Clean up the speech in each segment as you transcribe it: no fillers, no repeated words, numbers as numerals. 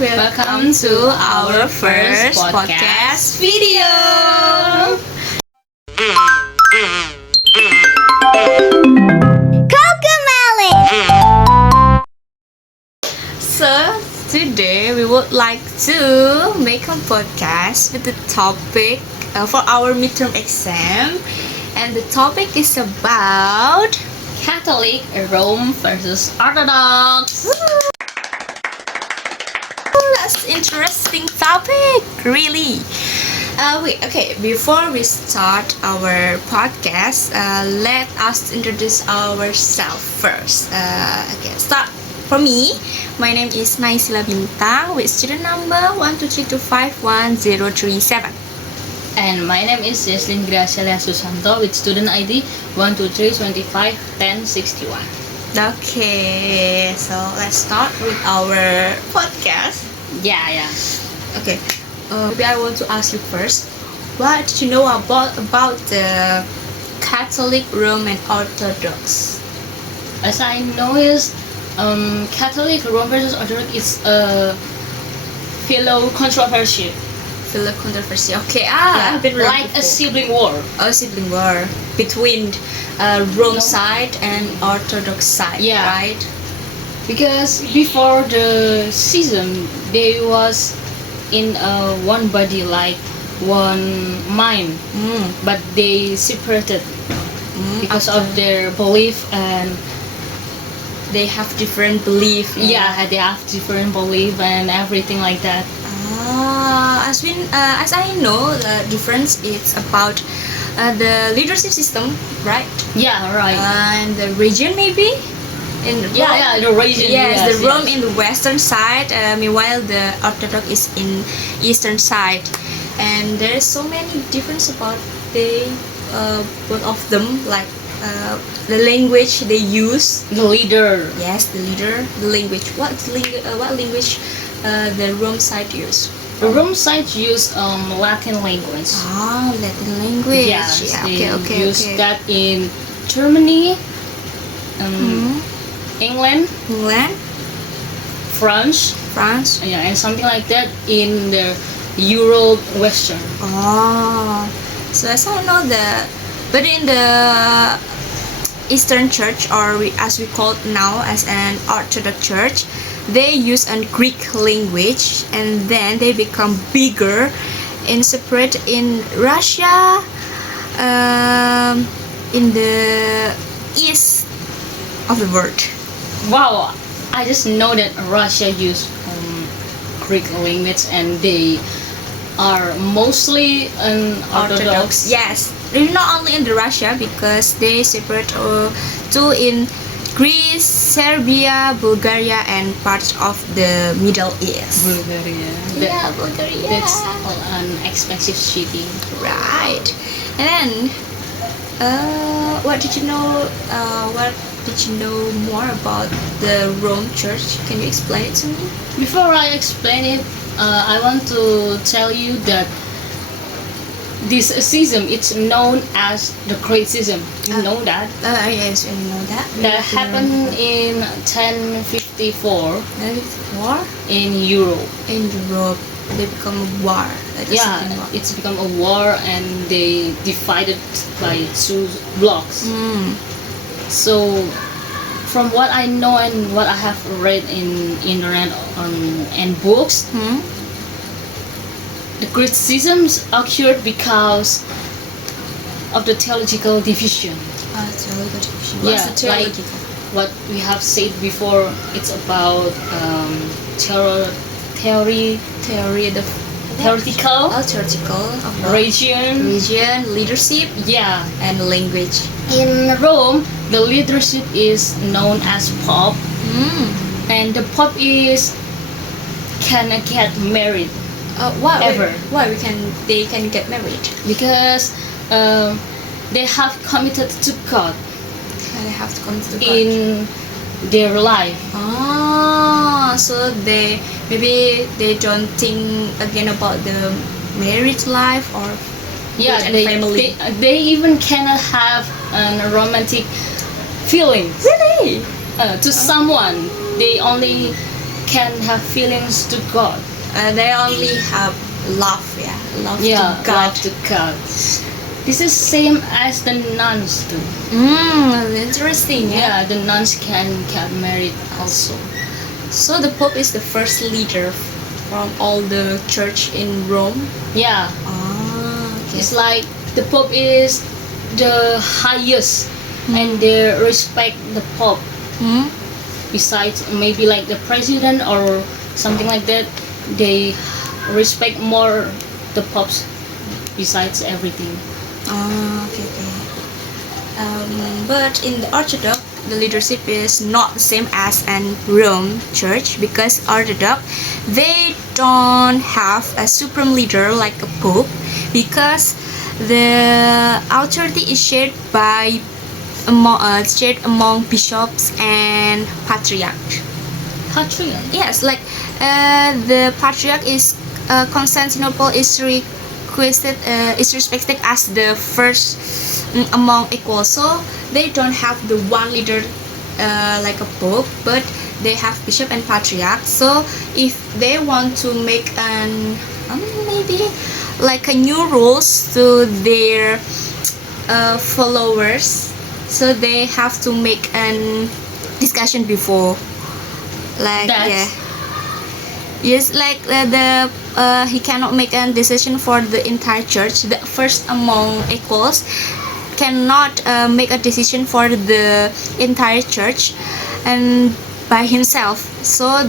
Welcome to our first podcast video. So today we would like to make a podcast with the topic for our midterm exam, and the topic is about Catholic Rome versus Orthodox. That's interesting topic, really. Before we start our podcast, let us introduce ourselves first. Start for me. My name is Naisila Bintang with student number 123251037. And my name is Jesslyn Graciela Susanto with student ID 123251061. Okay, so let's start with our podcast. Yeah. Okay, maybe I want to ask you first. What did you know about the Catholic, Roman, Orthodox? As I know is Catholic Rome versus Orthodox is a fellow controversy. Philo controversy. Okay, I've been like before. a sibling war. A sibling war between Rome side and Orthodox side, Yeah. right? Because before the schism, they was in one body, like one mind, but they separated because of their belief, and they have different belief. they have different belief and everything like that. As I know, the difference is about the leadership system, right? Yeah, right. And the region, maybe. In the region. Yes, the Rome in the western side. Meanwhile, the Orthodox is in eastern side, and there's so many difference about both of them, like the language they use. The leader. Yes, the leader. The language. What language the Rome side use? The Rome side use Latin language. Latin language. Yes, they okay. use that in Germany, England, France, and something like that in the Europe Western. So as I know but in the Eastern Church, or as we call it now as an Orthodox Church, they use a Greek language, and then they become bigger and separate in Russia, in the east of the world. Wow, I just know that Russia use Greek language, and they are mostly an Orthodox. Yes, not only in the Russia, because they separate two in Greece, Serbia, Bulgaria, and parts of the Middle East. Bulgaria. Bulgaria. That's an expensive city. Right. And then, what did you know? What did you know more about the Rome Church? Can you explain it to me? Before I explain it, I want to tell you that this schism, it's known as the Great Schism. You know that? Yes, I know that. That happened in 1054 War? in Europe. In Europe, they become a war. It's become a war, and they divided by two blocks. So, from what I know and what I have read in internet and books, the Great Schisms occurred because of the theological division. Theological division. What's the theological? Like what we have said before, it's about theoretical region, leadership, and language. In Rome, the leadership is known as Pope, and the Pope cannot get married. Why they can get married? Because they have committed to God. They have to commit to God in their life. So maybe they don't think again about the marriage life or family. They even cannot have a romantic feelings. Really? To someone. They only can have feelings to God. They only have love, love Yeah, to God. love to God. This is same as the nuns do. Interesting. Yeah, the nuns can get married also. So the Pope is the first leader from all the church in Rome. Yeah, Okay. it's like the Pope is the highest, and they respect the Pope. Hmm? Besides maybe like the president or something like that, they respect more the Popes besides everything. Okay. But in the Orthodox, the leadership is not the same as in Rome Church, because Orthodox, they don't have a supreme leader like a Pope, because the authority is shared among bishops and patriarch. Patriarch. Yes, like the patriarch is Constantinople is respected as the first among equals. So they don't have the one leader like a pope, but they have bishop and patriarch. So if they want to make an maybe like a new rules to their followers, so they have to make an discussion before, like yes, like he cannot make a decision for the entire church. The first among equals cannot make a decision for the entire church and by himself. So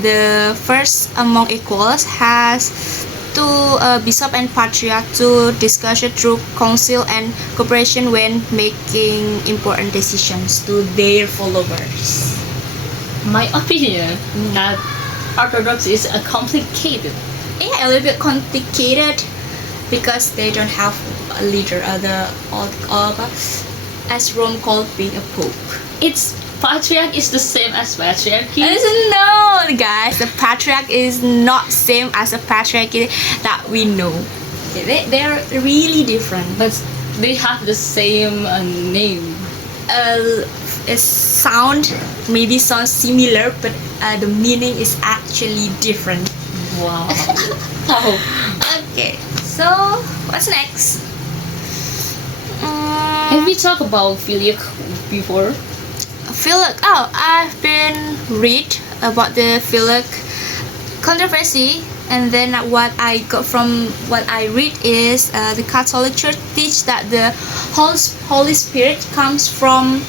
the first among equals has to bishop and patriarch to discuss it through council and cooperation when making important decisions to their followers. My opinion that Orthodox is a complicated. Yeah, a little bit complicated because they don't have a leader, as Rome called being a pope. Its patriarch is the same as patriarchy. No, guys, the patriarch is not same as the patriarchy that we know. They're really different. But they have the same name. It sounds similar, but the meaning is actually different. Wow. Okay, so what's next? Have we talked about filioque before? Filioque. Oh, I've been read about the filioque controversy, and then what I got from what I read is the Catholic Church teach that the Holy Spirit comes from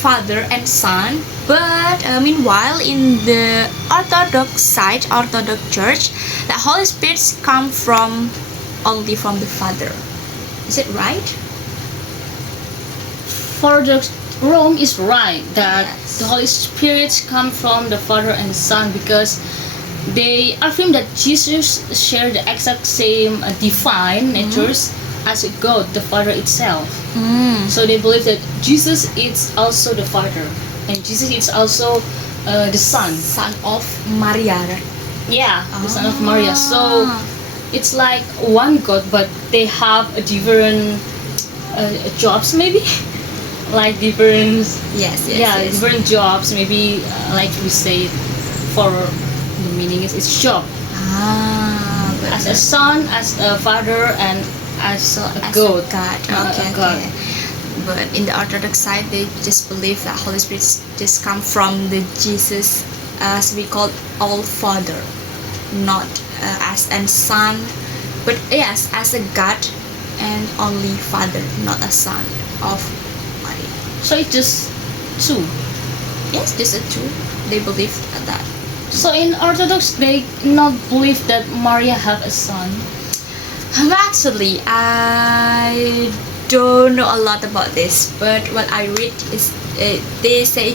Father and Son, but meanwhile in the Orthodox Church, the Holy Spirit come only from the Father. Is it right? For the Rome is right that Yes. the Holy Spirit come from the Father and the Son, because they affirm that Jesus shared the exact same divine natures as God, the Father itself. So they believe that Jesus is also the Father and Jesus is also the Son. Son of Maria. Yeah, the Son of Maria. So it's like one God, but they have a different jobs, maybe. Like different, Yes. different jobs. Maybe like we say, for the meaning is it's job. But As a son, as a father, and as a as God. a God. Okay. God. But in the Orthodox side, they just believe that Holy Spirit just come from the Jesus, as we call all Father, not as a Son, but yes, as a God and only Father, not a Son of Maria. So it's just two. Yes, just a two. They believe that. So in Orthodox, they not believe that Maria have a son. Actually, I don't know a lot about this, but what I read is they say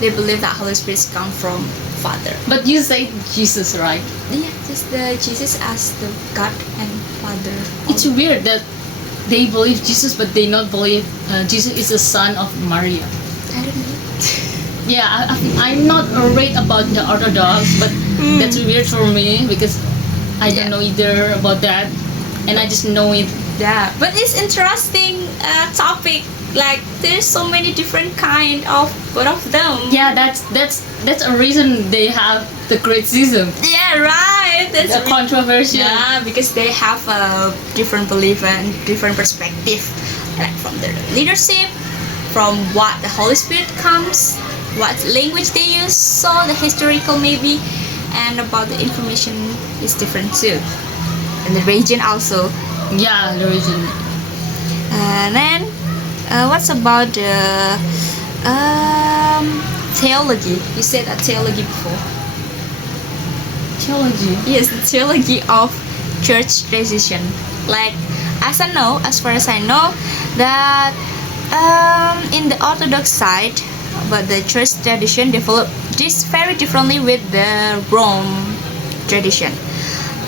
they believe that Holy Spirit come from Father. But you say Jesus, right? Yeah, just the Jesus as the God and Father. It's weird that they believe Jesus, but they not believe Jesus is the son of Maria. I don't know. Yeah, I'm not read about the Orthodox, but that's weird for me because I don't know either about that, and I just know it. Yeah, but it's interesting topic. like there's so many different kind of both of them. Yeah, that's a reason they have the criticism, Yeah, right. That's the controversy. yeah, because they have a different belief and different perspective, like from the leadership, from what the Holy Spirit comes, what language they use, so the historical maybe, and about the information is different too, and the region also. Yeah, the reason. And then, what's about the theology? You said a theology before. Theology. Yes, the theology of church tradition. Like, as far as I know, that in the Orthodox side, but the church tradition developed this very differently with the Rome tradition.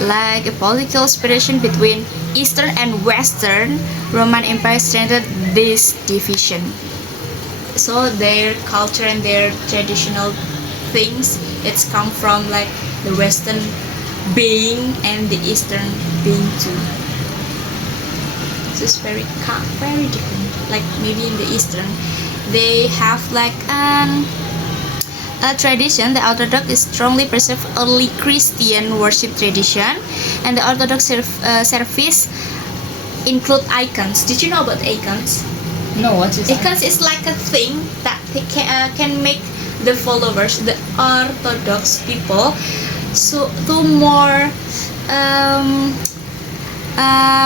Like a political separation between Eastern and Western Roman Empire strengthened this division. So their culture and their traditional things, it's come from like the Western being and the Eastern being too. So it's very different. Like maybe in the Eastern, they have like a tradition. The Orthodox is strongly preserve early Christian worship tradition, and the Orthodox service include icons. Did you know about icons? No, what is Icons is like a thing that they can make the followers, the Orthodox people, so to more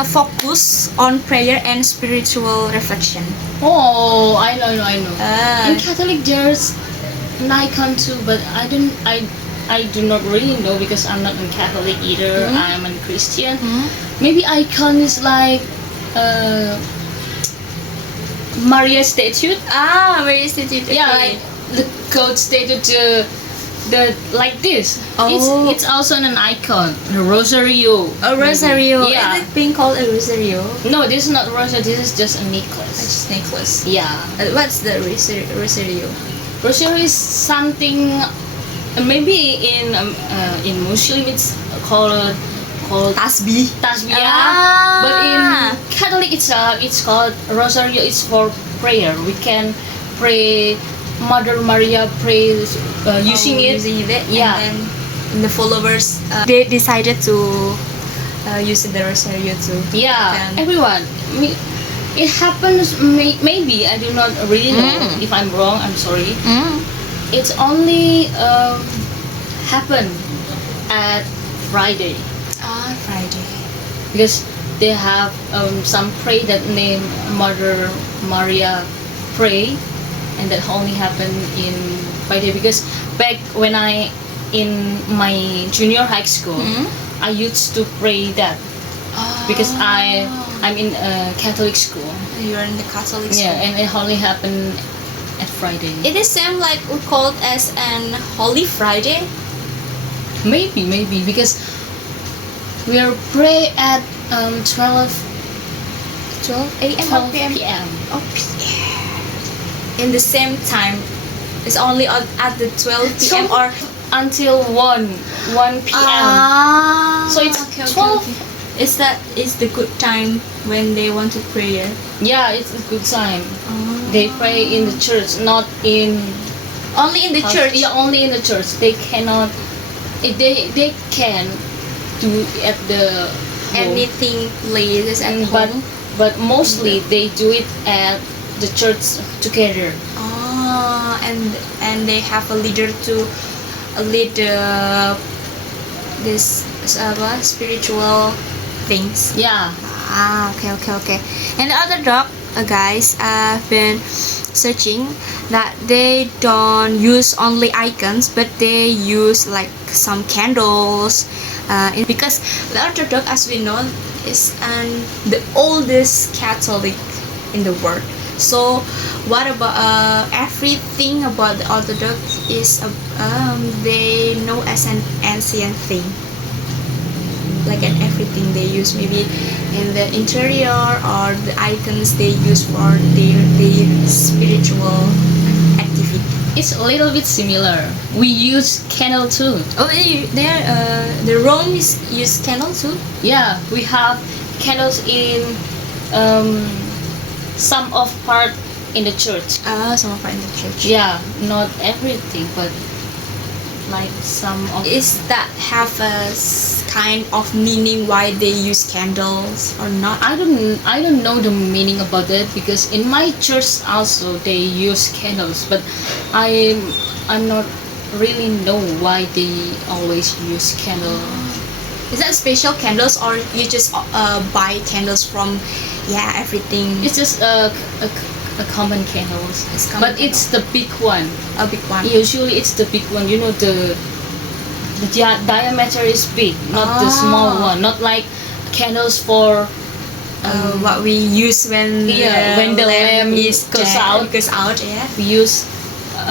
focus on prayer and spiritual reflection. Oh, I know. Ah. In Catholic, there's an icon too, but I do not really know because I'm not a Catholic either. I'm a Christian. Maybe icon is like Maria statue. Very statue. Yeah, like the goat statue, the like this. Oh. It's also an icon. The rosario. A rosario. Maybe. Yeah. Is it being called a rosario? No, this is not rosario. This is just a necklace. Just necklace. Yeah. What's the rosario? Rosario is something. Maybe in Muslim it's called Tasbih. tasbih. Ah. But in Catholic it's called rosario. It's for prayer. We can pray. Mother Maria prays using it. Yeah. And then the followers they decided to use the rosario too. Yeah. And Everyone. It happens. Maybe I do not really know. If I'm wrong, I'm sorry. It's only happen at Friday Friday. because they have some pray that name Mother Maria pray, and that only happened in Friday because back when I in my junior high school I used to pray that because I'm in a Catholic school. You're in the Catholic school. Yeah, and it only happened at Friday. It is same like we call it as an Holy Friday. Maybe because we are pray at 12 a.m. or 12 p.m. p.m. Oh, p.m. In the same time. It's only at the 12 p.m. So- or until 1 p.m. So it's 12. Is the good time when they want to pray? Yeah, it's a good time. They pray in the church, not in Only in the house. church. Yeah, only in the church. They cannot. They can do at the home. Anything places at but home. but mostly they do it at the church together. And they have a leader to lead this spiritual things. Yeah. Okay. And the other dog, guys, I've been searching that they don't use only icons, but they use like some candles. Because the Orthodox, as we know, is the oldest Catholic in the world. So, what about everything about the Orthodox is they know as an ancient thing. Like and everything they use maybe in the interior or the icons they use for their spiritual activity. It's a little bit similar. We use candle too. Oh, the Rome use candle too. Yeah, we have candles in some of part in the church. Some of are in the church. Yeah, not everything, but like some of. Is that have a kind of meaning why they use candles or not? I don't know the meaning about it, because in my church also they use candles, but I'm not really know why they always use candle. Is that special candles or you just buy candles from everything? It's just a common candles, but it's the big one. A big one. Usually it's the big one. You know, the diameter is big, not the small one. Not like candles for what we use when the lamp goes out. Yeah. We use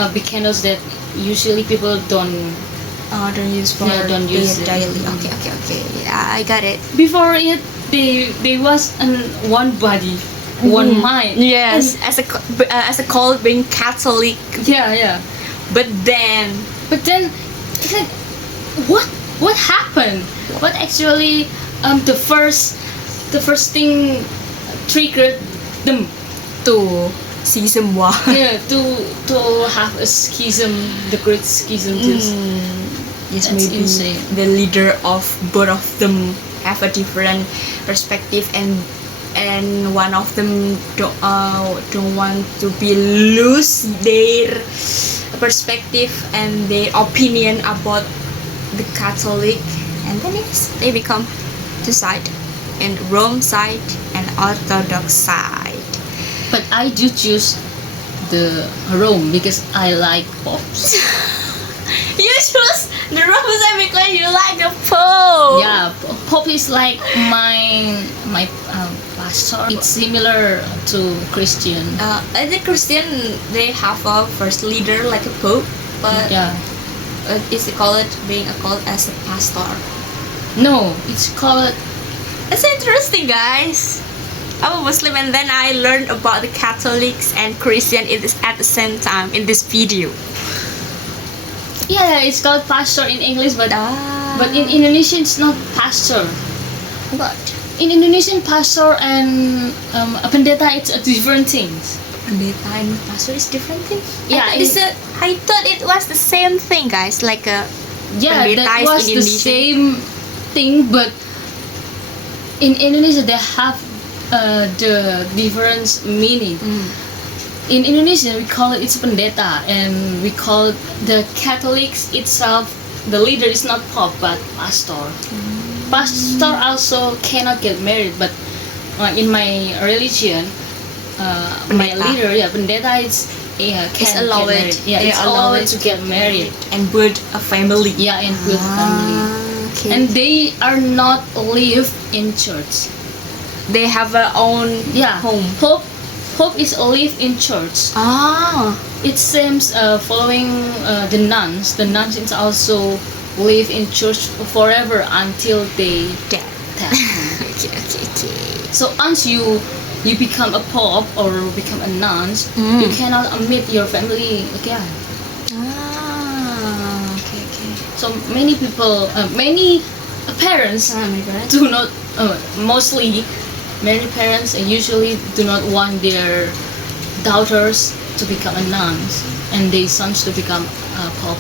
big candles that usually people don't Don't use for don't use daily. Okay. Yeah, I got it. Before it, they was one body, one mind. Yes, as a called being Catholic. Yeah. But then, it's like, what happened? What actually the first thing triggered them to schism war. to have a schism, the great schism. Yes, That's maybe insane. the leader of both of them have a different perspective, and one of them don't want to be lose their perspective and their opinion about the Catholic, and then they become two sides, and Rome side and Orthodox side. But I do choose the Rome because I like pops. You choose the Rome side because you like the Pope. Yeah, Pope is like my pastor. It's similar to Christian. I think Christian, they have a first leader like a Pope, but Yeah. it's called being called as a pastor. No, it's called. It's interesting, guys. I'm a Muslim, and then I learned about the Catholics and Christian at the same time in this video. Yeah, it's called pastor in English, but in Indonesian it's not pastor. What? In Indonesian, pastor and a pendeta, it's different things. Pendeta and pastor is different thing. Yeah, I thought it was the same thing, guys. Like a pendeta that is was the Indonesian. same thing, but in Indonesia they have the different meaning. In Indonesia we call it's pendeta, and we call the Catholics itself, the leader is not pope but pastor. Pastor also cannot get married, but in my religion, my leader, pendeta is can allowed. get married. Yeah, it's allowed to get married and build a family. Yeah, and build family. Okay. And they are not live in church. They have their own home. Pope is live in church. It seems following the nuns. The nuns is also live in church forever until they dead. Okay. So once you become a pope or become a nun, you cannot meet your family again. Okay. So many people, many parents do not. Mostly, many parents usually do not want their daughters to become a nuns and their sons to become a pope.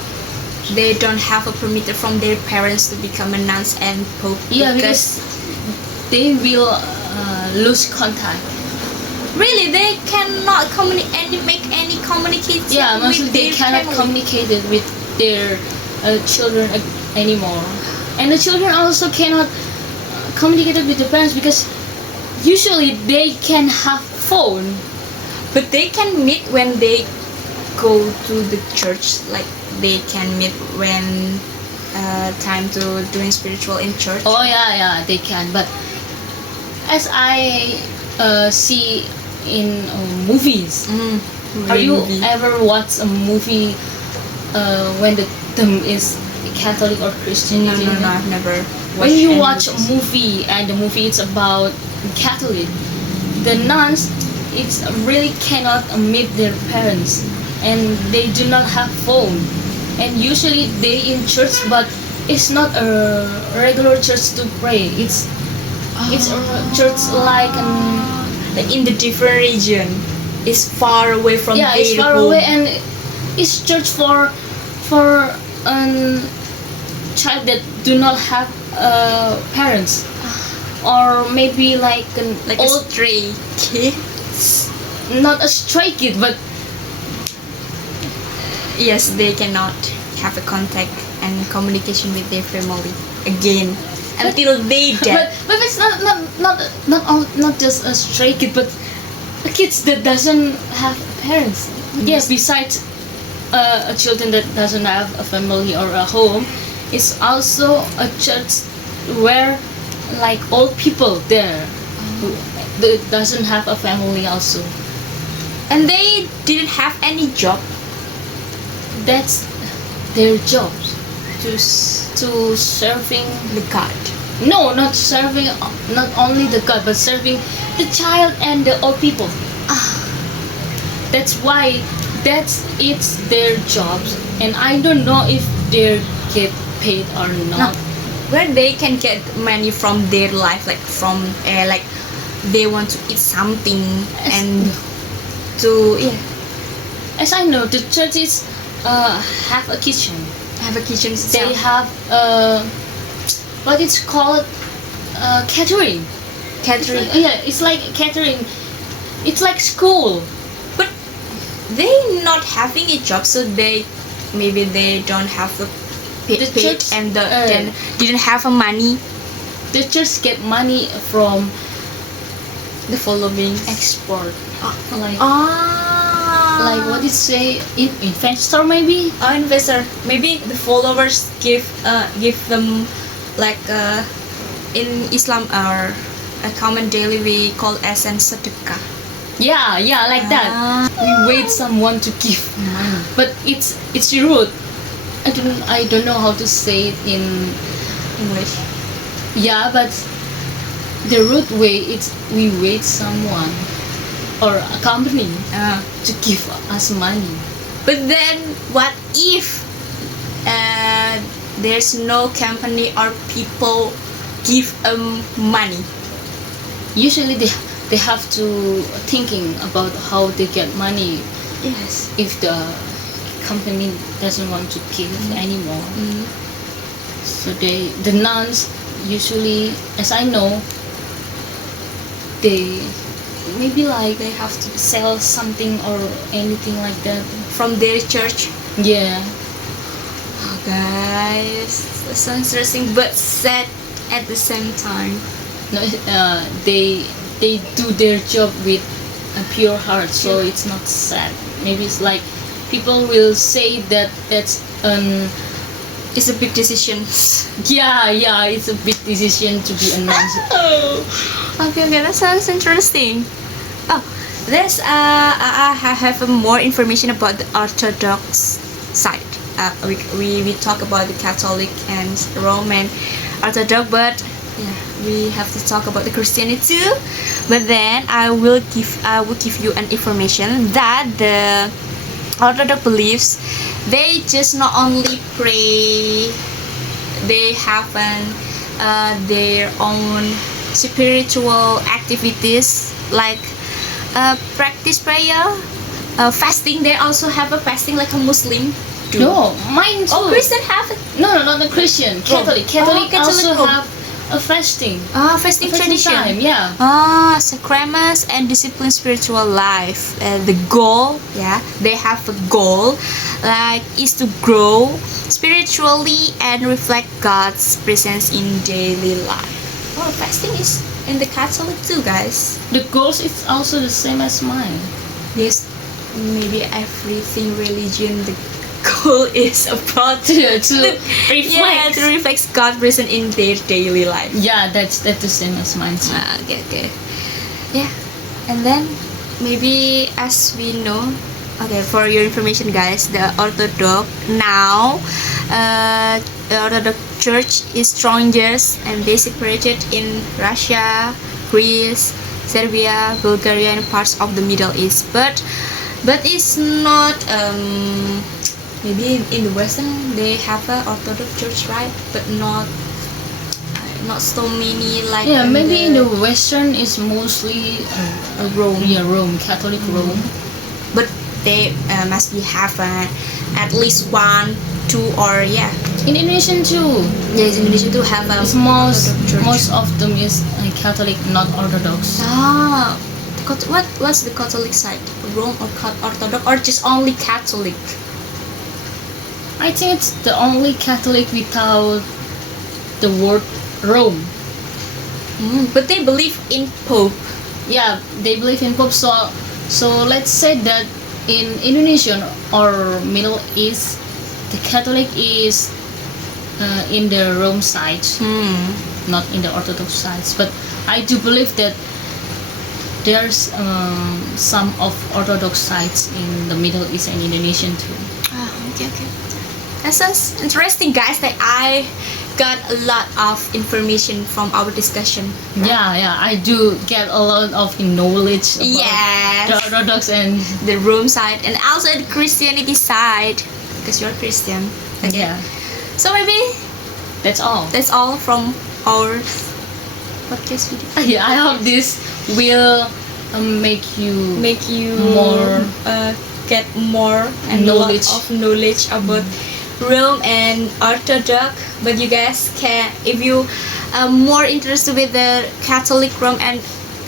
They don't have a permission from their parents to become a nuns and pope. Yeah, because they will lose contact. Really, they cannot make any communication. Yeah, mostly with they their cannot family. communicate it with their children anymore, and the children also cannot communicate it with the parents because usually they can have phone. But they can meet when they go to the church. Like they can meet when time to doing spiritual in church. Oh yeah, they can. But as I see in movies, have you ever watched a movie when the theme is Catholic or Christian? No, I've never. When you watch a movie and the movie is about Catholic, the nuns really cannot meet their parents, and they do not have phone, and usually they in church, but it's not a regular church to pray. It's a church like in the different region. is far away from yeah, their it's far home. away, and it's church for a child that do not have parents, or maybe like an like old, a stray kid. not a stray kid, but Yes, they cannot have a contact and communication with their family again until they die. but it's not just a stray kid, but kids that doesn't have parents. Yes, besides a children that doesn't have a family or a home, it's also a church where like old people there who that doesn't have a family also. And they didn't have any job That's their jobs, to to serving. the God. No, not serving, not only the God, but serving the child and the old people. That's why it's their jobs, and I don't know if they get paid or not. Where they can get money from their life, like from like they want to eat something and to As I know, the churches have a kitchen. have a kitchen They itself. have what it's called catering. Catering. Yeah, it's like catering. It's like school. But they not having a job, so maybe they don't have the paid, The church, and then didn't have a money. The church get money from The following export. Like like what did say investor maybe? investor, maybe the followers give them like in Islam or a common daily we call as an sedekah. Yeah, like that. We wait someone to give money, but it's rude. I don't know how to say it in English. yeah, but the rude way it's we wait someone or a company to give us money. But then what if there's no company or people give money? Usually they have to thinking about how they get money Yes. if the company doesn't want to give anymore. So the nuns usually, as I know, they maybe like They have to sell something or anything like that. from their church. Yeah, Oh, guys, that's so interesting but sad at the same time. no, they do their job with a pure heart, so it's not sad. Maybe it's like people will say that that's It's a big decision. yeah, it's a big decision to be a nun. Oh, okay, that sounds interesting. Oh, there's I have more information about the Orthodox side. We talk about the Catholic and Roman Orthodox, but we have to talk about the Christianity too. But then I will give you an information that the Orthodox beliefs, they just not only pray, they have their own spiritual activities like practice prayer, fasting. They also have a fasting like a Muslim do. No, mine too. Oh, Christian have it. No, not the Christian. Catholic. Catholic also Catholic. have a fasting. Fasting Fasting tradition. time, yeah. Sacraments and discipline spiritual life. The goal, they have a goal, like is to grow spiritually and reflect God's presence in daily life. Oh, fasting is in the Catholic too, guys. The goals is also the same as mine. Yes, maybe everything religion the goal is about To reflect. to reflect God's presence in their daily life. Yeah, that's the same as mine too. Okay. Yeah, and then maybe as we know, okay, for your information, guys, the Orthodox now, the Orthodox Church is strongest and they separated in Russia, Greece, Serbia, Bulgaria, and parts of the Middle East. But it's not. Maybe in the Western they have a Orthodox Church, right? But not not so many like. Yeah, maybe in the Western is mostly Rome. Yeah, Rome, Catholic Rome. But they must be have at least 1, 2, or yeah. In Indonesian too. Yes, Indonesia too have a It's Orthodox church. most of them is Catholic, not Orthodox. Ah, what's the Catholic side? Rome or Orthodox or just only Catholic? I think it's the only Catholic without the word Rome. But they believe in Pope. Yeah, they believe in Pope. So let's say that in Indonesian or Middle East, the Catholic is in the Rome side, not in the Orthodox sides. But I do believe that there's some of Orthodox sides in the Middle East and Indonesian too. Ah, okay. That sounds interesting, guys. That I got a lot of information from our discussion. Yeah, I do get a lot of knowledge about Yes. the Orthodox and The Rome side and also the Christianity side because you're Christian. yeah, So maybe that's all. that's all from our podcast video. Yeah, I hope this will make you Make you more get more and knowledge. lot of knowledge about Rome and Orthodox. But you guys can, if you are more interested with the Catholic Rome and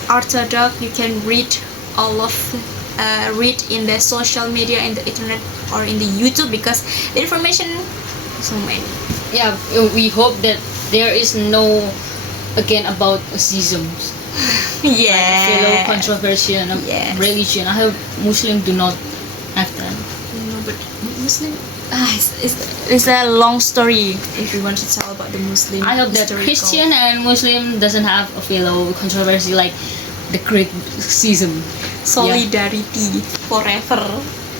Orthodox, you can read all of read in the social media, in the internet, or in the YouTube because the information is so many. Yeah, we hope that there is no again about schisms, fellow controversy and Yes. religion. I hope Muslims do not have that. No, but Muslim. It's a long story if we want to tell about the Muslim. I hope that historical- Christian and Muslim doesn't have a fellow controversy like the Great Schism. solidarity forever.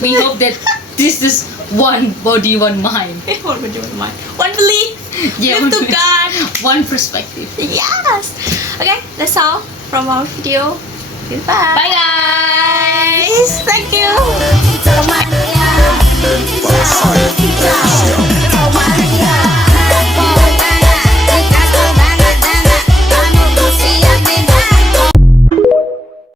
We hope that this is one body, one mind. One belief. Yeah, Live to God. one perspective. Yes. Okay, that's all from our video. Goodbye. Bye guys. Thank you.